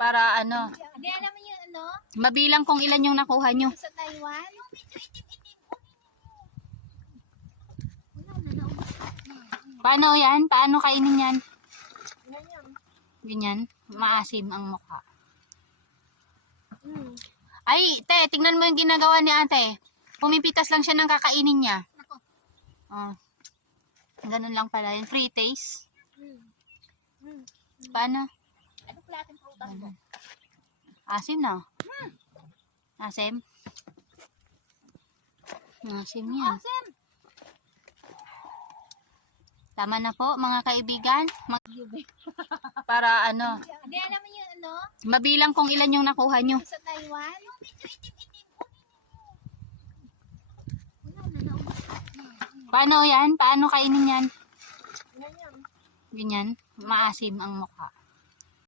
Para ano, Hindi alam mo yung ano? mabilang kung ilan yung nakuha nyo. Sa Taiwan? Paano yan? Paano kainin yan? Ganyan. Ganyan. Maasim ang mukha. Mm. Ay, te, tingnan mo yung ginagawa ni ate. Pumipitas lang siya ng kakainin niya. Nako. Oh. Ganun lang pala. Yung free taste. Mm. Paano? Ano klaseng prutas mo? Asim na. Asim? Asim yan. Asim! Tama na po, mga kaibigan. Para ano, Hindi alam mo yung ano? mabilang kung ilan yung nakuha nyo. Sa Taiwan? Paano yan? Paano kainin yan? Ganyan. Ganyan. Maasim ang mukha.